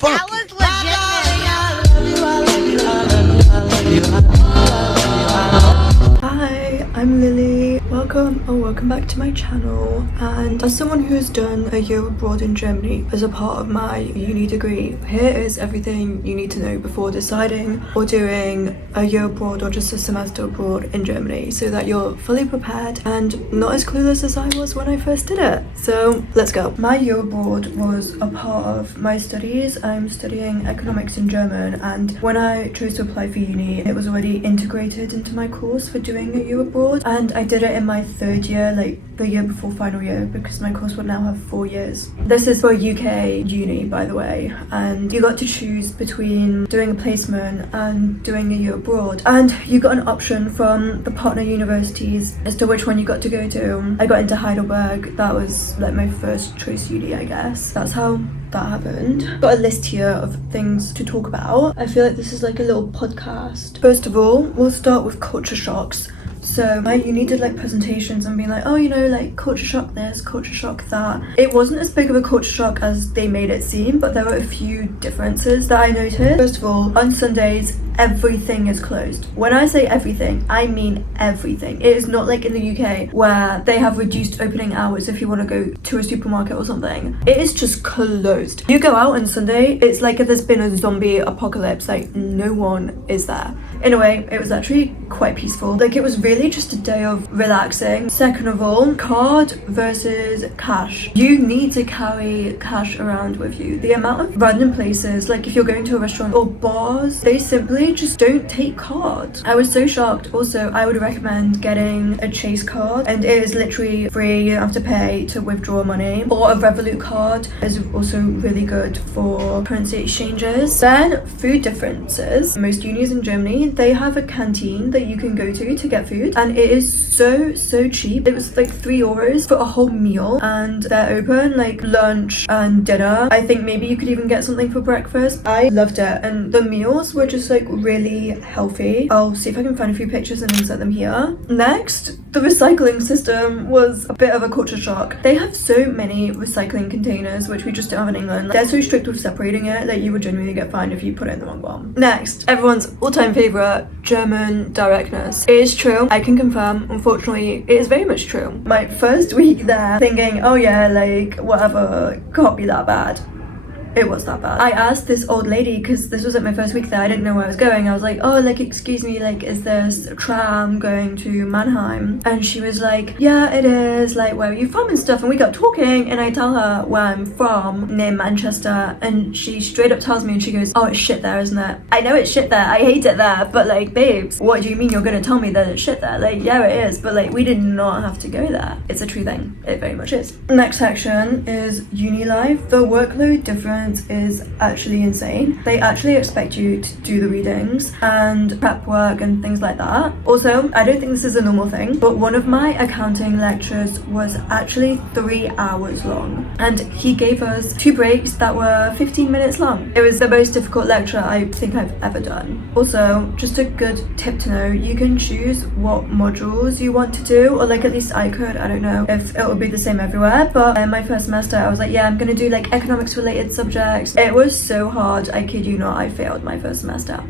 Fuck. That was legit. Hi, I'm Lily. Welcome back to my channel. And as someone who has done a year abroad in Germany as a part of my uni degree, here is everything you need to know before deciding or doing a year abroad or just a semester abroad in Germany, so that you're fully prepared and not as clueless as I was when I first did it. So let's go. My year abroad was a part of my studies. I'm studying economics in German, and when I chose to apply for uni, it was already integrated into my course for doing a year abroad, and I did it in my third year, like the year before final year, because my course would now have 4 years. This is for UK uni, by the way, and you got to choose between doing a placement and doing a year abroad, and you got an option from the partner universities as to which one you got to go to. I got into Heidelberg. That was like my first choice uni, I guess. That's how that happened. Got a list here of things to talk about. I feel like this is like a little podcast. First of all, we'll start with culture shocks. So my uni did like presentations and being like, oh, you know, like culture shock this, culture shock that. It wasn't as big of a culture shock as they made it seem, but there were a few differences that I noticed. First of all, on Sundays, everything is closed. When I say everything, I mean everything. It is not like in the UK where they have reduced opening hours if you want to go to a supermarket or something. It is just closed. You go out on Sunday, it's like if there's been a zombie apocalypse, like no one is there. In a way, it was actually quite peaceful. Like it was really just a day of relaxing. Second of all, card versus cash. You need to carry cash around with you. The amount of random places, like if you're going to a restaurant or bars, they simply just don't take cards. I was so shocked. Also, I would recommend getting a Chase card, and it is literally free. You don't have to pay to withdraw money. Or a Revolut card is also really good for currency exchanges. Then food differences. Most unis in Germany, they have a canteen that you can go to get food, and it is so cheap. It was like €3 for a whole meal, and they're open like lunch and dinner. I think maybe you could even get something for breakfast. I loved it, and the meals were just like really healthy. I'll see if I can find a few pictures and insert them here. Next, the recycling system was a bit of a culture shock. They have so many recycling containers, which we just don't have in England. They're so strict with separating it that you would genuinely get fined if you put it in the wrong one. Next, everyone's all-time favorite, German directness. It is true, I can confirm, unfortunately, it is very much true. My first week there, thinking, oh yeah, like whatever, can't be that bad. It was that bad. I asked this old lady, because this was at my first week there, I didn't know where I was going. I was like, oh, like, excuse me, like, is this a tram going to Mannheim? And she was like, yeah, it is, like, where are you from and stuff? And we got talking, and I tell her where I'm from, near Manchester, and she straight up tells me, and she goes, oh, it's shit there, isn't it? I know it's shit there, I hate it there, but like, babes, what do you mean you're gonna tell me that it's shit there? Like, yeah, it is, but like, we did not have to go there. It's a true thing. It very much is. Next section is uni life. The workload difference is actually insane. They actually expect you to do the readings and prep work and things like that. Also, I don't think this is a normal thing, but one of my accounting lectures was actually 3 hours long, and he gave us 2 breaks that were 15 minutes long. It was the most difficult lecture I think I've ever done. Also, just a good tip to know, you can choose what modules you want to do, or like at least I could. I don't know if it will be the same everywhere, but in my first semester I was like, yeah, I'm gonna do like economics related subjects. It was so hard, I kid you not, I failed my first semester.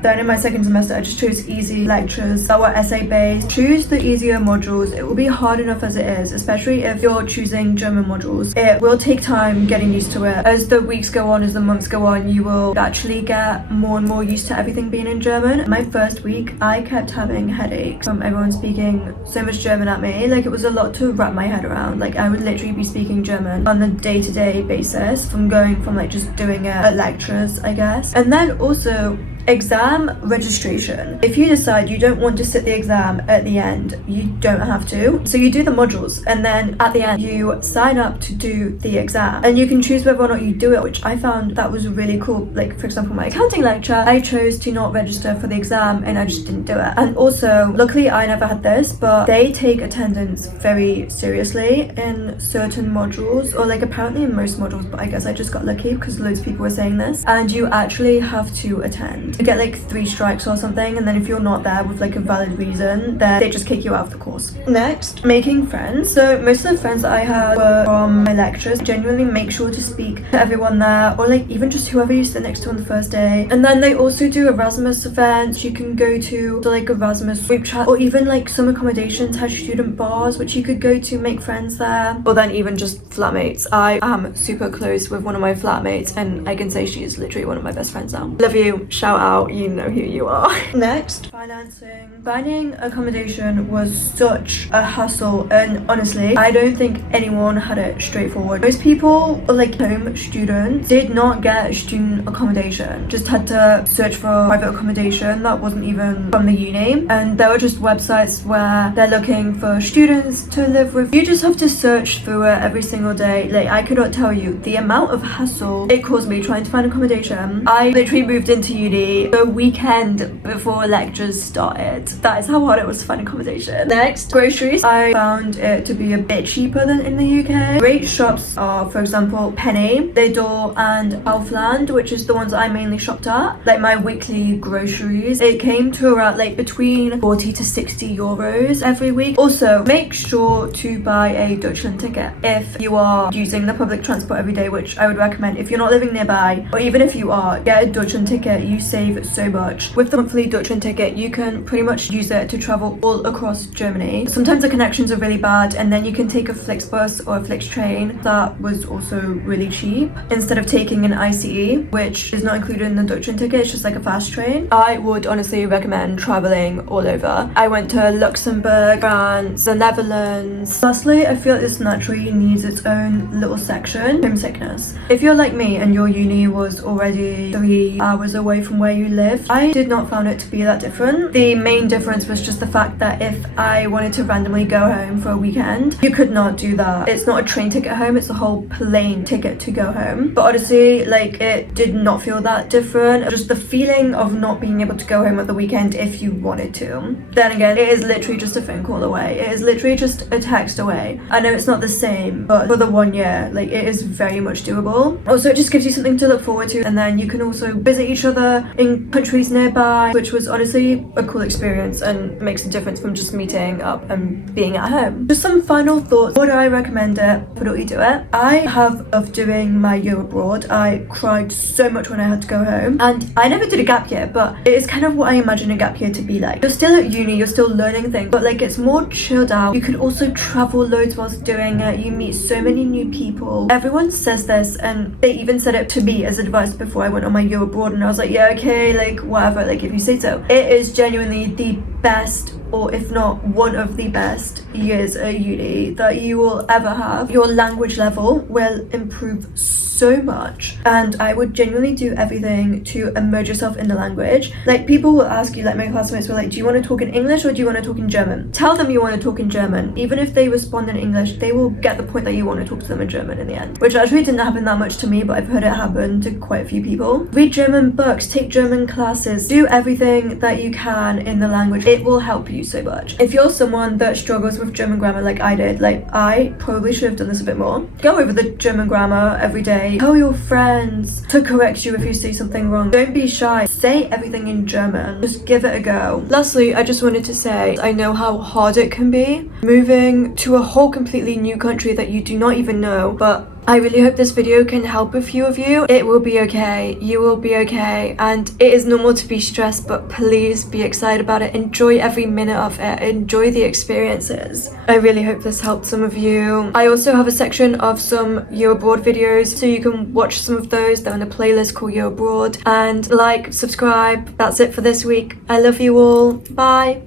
Then in my second semester, I just chose easy lectures that were essay based. Choose the easier modules. It will be hard enough as it is, especially if you're choosing German modules. It will take time getting used to it. As the weeks go on, as the months go on, you will actually get more and more used to everything being in German. My first week, I kept having headaches from everyone speaking so much German at me. Like, it was a lot to wrap my head around. Like, I would literally be speaking German on a day-to-day basis, from going from like just doing it at lectures, I guess. And then also, exam registration. If you decide you don't want to sit the exam at the end, you don't have to. So you do the modules, and then at the end you sign up to do the exam, and you can choose whether or not you do it, which I found that was really cool. Like, for example, my accounting lecture, I chose to not register for the exam and I just didn't do it. And also, luckily I never had this, but they take attendance very seriously in certain modules, or like apparently in most modules, but I guess I just got lucky because loads of people were saying this, and you actually have to attend. and you get like 3 strikes or something, and then if you're not there with like a valid reason, then they just kick you out of the course. Next, making friends. So most of the friends that I had were from my lectures. Genuinely make sure to speak to everyone there, or like even just whoever you sit next to on the first day. And then they also do Erasmus events you can go to, so like Erasmus group chat, or even like some accommodations have student bars which you could go to, make friends there. Or then even just flatmates. I am super close with one of my flatmates, and I can say she is literally one of my best friends now. Love you, shout out, you know who you are. Next, financing. Finding accommodation was such a hassle, and honestly I don't think anyone had it straightforward. Most people, like home students, did not get student accommodation, just had to search for private accommodation that wasn't even from the uni, and there were just websites where they're looking for students to live with. You just have to search through it every single day. Like, I could not tell you the amount of hassle it caused me trying to find accommodation. I literally moved into uni the weekend before lectures started. That is how hard it was to find accommodation. Next, groceries. I found it to be a bit cheaper than in the UK. Great shops are, for example, Penny, Lidl and Kaufland, which is the ones I mainly shopped at. Like my weekly groceries, it came to around like between 40 to 60 euros every week. Also, make sure to buy a Deutschland ticket if you are using the public transport every day, which I would recommend. If you're not living nearby, or even if you are, get a Deutschland ticket. You save so much. With the monthly Deutschland ticket, you can pretty much use it to travel all across Germany. Sometimes the connections are really bad, and then you can take a Flixbus or a Flix train. That was also really cheap, instead of taking an ICE, which is not included in the Deutschland ticket. It's just like a fast train. I would honestly recommend traveling all over. I went to Luxembourg, France, the Netherlands. Lastly, I feel this naturally needs its own little section, homesickness. If you're like me and your uni was already 3 hours away from where you live, I did not find it to be that different. The main difference was just the fact that if I wanted to randomly go home for a weekend, you could not do that. It's not a train ticket home, it's a whole plane ticket to go home. But honestly, like, it did not feel that different. Just the feeling of not being able to go home at the weekend if you wanted to. Then again, it is literally just a phone call away. It is literally just a text away. I know it's not the same, but for the 1 year, like, it is very much doable. Also, it just gives you something to look forward to, and then you can also visit each other in countries nearby, which was honestly a cool experience and makes a difference from just meeting up and being at home. Just some final thoughts. Would I recommend it? Would you do it? I have loved doing my year abroad. I cried so much when I had to go home, and I never did a gap year, but it is kind of what I imagine a gap year to be like. You're still at uni, you're still learning things, but like, it's more chilled out. You can also travel loads whilst doing it. You meet so many new people. Everyone says this, and they even said it to me as advice before I went on my year abroad, and I was like, yeah, okay, like, whatever, like, if you say so. It is genuinely the best, or if not one of the best years at uni that you will ever have. Your language level will improve so much, and I would genuinely do everything to immerse yourself in the language. Like, people will ask you, like my classmates were like, do you want to talk in English or do you want to talk in German? Tell them you want to talk in German. Even if they respond in English, they will get the point that you want to talk to them in German in the end, which actually didn't happen that much to me, but I've heard it happen to quite a few people. Read German books, take German classes, do everything that you can in the language. It will help you so much. If you're someone that struggles with German grammar like I did, like, I probably should have done this a bit more. Go over the German grammar every day. Tell your friends to correct you if you say something wrong. Don't be shy. Say everything in German. Just give it a go. Lastly, I just wanted to say, I know how hard it can be moving to a whole completely new country that you do not even know, but I really hope this video can help a few of you. It will be okay. You will be okay. And it is normal to be stressed, but please be excited about it. Enjoy every minute of it. Enjoy the experiences. I really hope this helped some of you. I also have a section of some year abroad videos, so you can watch some of those. They're in a playlist called Year Abroad. And like, subscribe. That's it for this week. I love you all. Bye.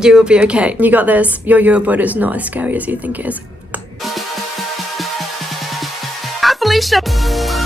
You will be okay. You got this. Your year abroad is not as scary as you think it is. Felicia.